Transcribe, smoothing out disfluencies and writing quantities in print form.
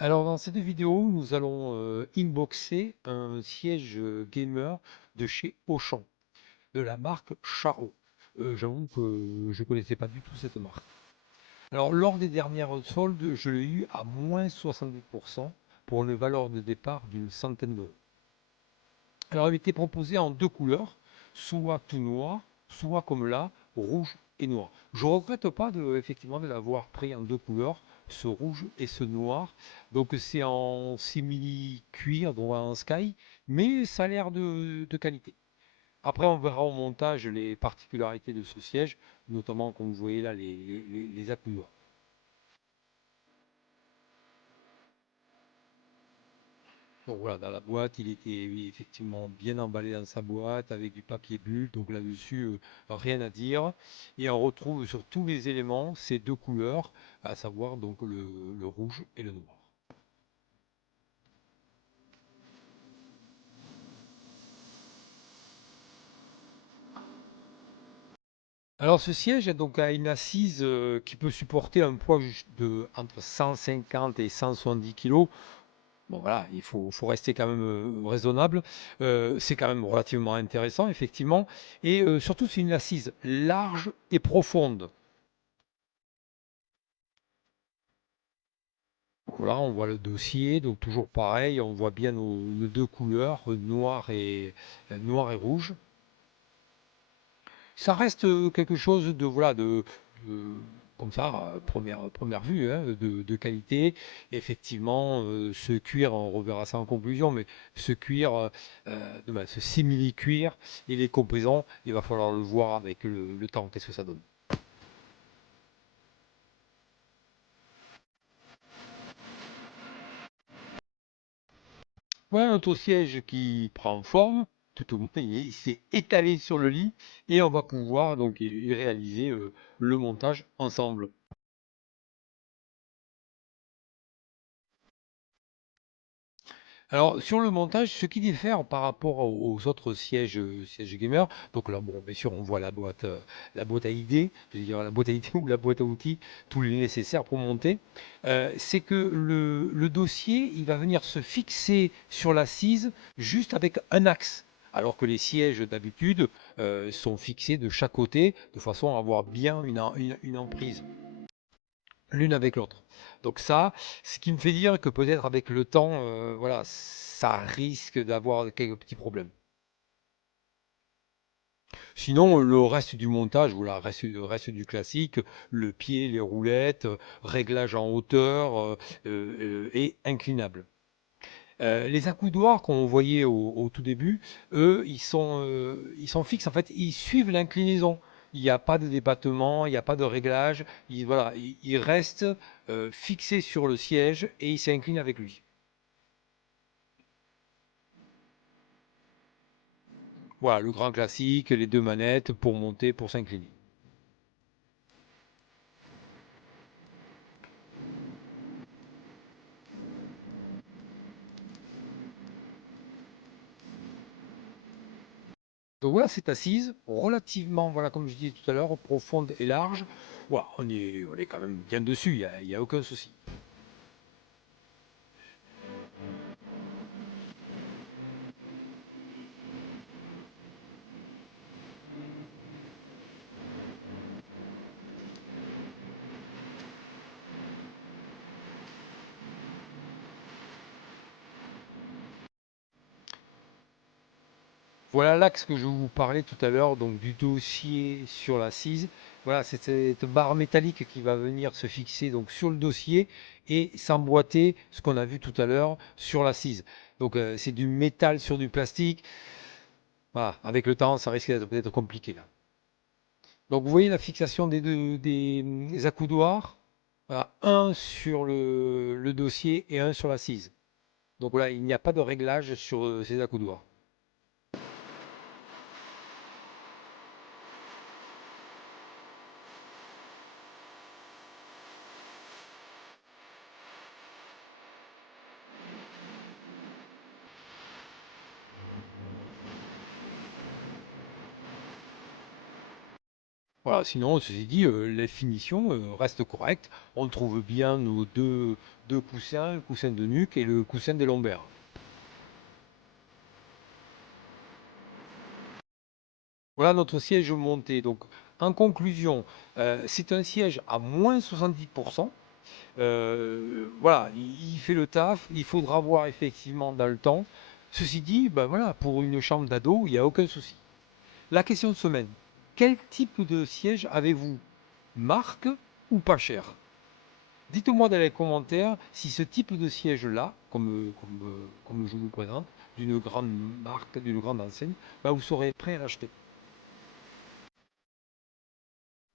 Alors dans cette vidéo, nous allons unboxer un siège gamer de chez Auchan, de la marque Charo. J'avoue que je ne connaissais pas du tout cette marque. Alors lors des dernières soldes, je l'ai eu à moins 70% pour une valeur de départ d'une centaine d'euros. Alors il était proposé en deux couleurs, soit tout noir, soit comme là, rouge et noir. Je regrette pas effectivement de l'avoir pris en deux couleurs, ce rouge et ce noir. Donc c'est en simili cuir, donc en sky, mais ça a l'air de qualité. Après, on verra au montage les particularités de ce siège, notamment comme vous voyez là les accoudoirs. Donc voilà, dans la boîte, il était oui, effectivement bien emballé dans sa boîte avec du papier bulle. Donc là-dessus, rien à dire. Et on retrouve sur tous les éléments ces deux couleurs, à savoir donc le rouge et le noir. Alors ce siège donc a une assise qui peut supporter un poids de entre 150 et 170 kg. Bon voilà, faut rester quand même raisonnable. C'est quand même relativement intéressant, effectivement. Et surtout, c'est une assise large et profonde. Voilà, on voit le dossier, donc toujours pareil, on voit bien nos deux couleurs, noir et rouge. Ça reste quelque chose de voilà de- comme ça, première vue, hein, de qualité. Effectivement, ce cuir, on reverra ça en conclusion, mais ce cuir, ce simili-cuir et les composants, il va falloir le voir avec le temps, qu'est-ce que ça donne. Voilà notre siège qui prend forme, tout au moins il s'est étalé sur le lit et on va pouvoir donc y réaliser le montage ensemble. Alors sur le montage, ce qui diffère par rapport aux autres sièges gamer, donc là bon bien sûr on voit la boîte à idées, je veux dire la boîte à idées ou la boîte à outils, tout le nécessaire pour monter, c'est que le dossier il va venir se fixer sur l'assise juste avec un axe. Alors que les sièges d'habitude sont fixés de chaque côté de façon à avoir bien une emprise l'une avec l'autre. Donc ça, ce qui me fait dire que peut-être avec le temps, voilà, ça risque d'avoir quelques petits problèmes. Sinon, le reste du montage, voilà, le reste du classique, le pied, les roulettes, réglage en hauteur et inclinable. Les accoudoirs qu'on voyait au tout début, eux, ils sont fixes. En fait, ils suivent l'inclinaison. Il n'y a pas de débattement, il n'y a pas de réglage. Voilà, il reste fixé sur le siège et il s'incline avec lui. Voilà, le grand classique, les deux manettes pour monter, pour s'incliner. Donc voilà cette assise, relativement, voilà, comme je disais tout à l'heure, profonde et large. Voilà, on est quand même bien dessus, il y a aucun souci. Voilà l'axe que je vous parlais tout à l'heure, donc du dossier sur l'assise. Voilà, c'est cette barre métallique qui va venir se fixer donc sur le dossier et s'emboîter, ce qu'on a vu tout à l'heure, sur l'assise. Donc c'est du métal sur du plastique. Voilà, avec le temps, ça risque d'être peut-être compliqué là. Donc vous voyez la fixation des accoudoirs. Voilà, un sur le dossier et un sur l'assise. Donc voilà, il n'y a pas de réglage sur ces accoudoirs. Voilà, sinon, ceci dit, les finitions restent correctes. On trouve bien nos deux coussins, le coussin de nuque et le coussin des lombaires. Voilà notre siège monté. Donc, en conclusion, c'est un siège à moins 70%. Voilà, il fait le taf. Il faudra voir effectivement dans le temps. Ceci dit, ben voilà, pour une chambre d'ado, il n'y a aucun souci. La question de semaine, quel type de siège avez-vous? Marque ou pas cher? Dites-moi dans les commentaires si ce type de siège-là, comme je vous présente, d'une grande marque, d'une grande enseigne, bah, vous serez prêt à l'acheter.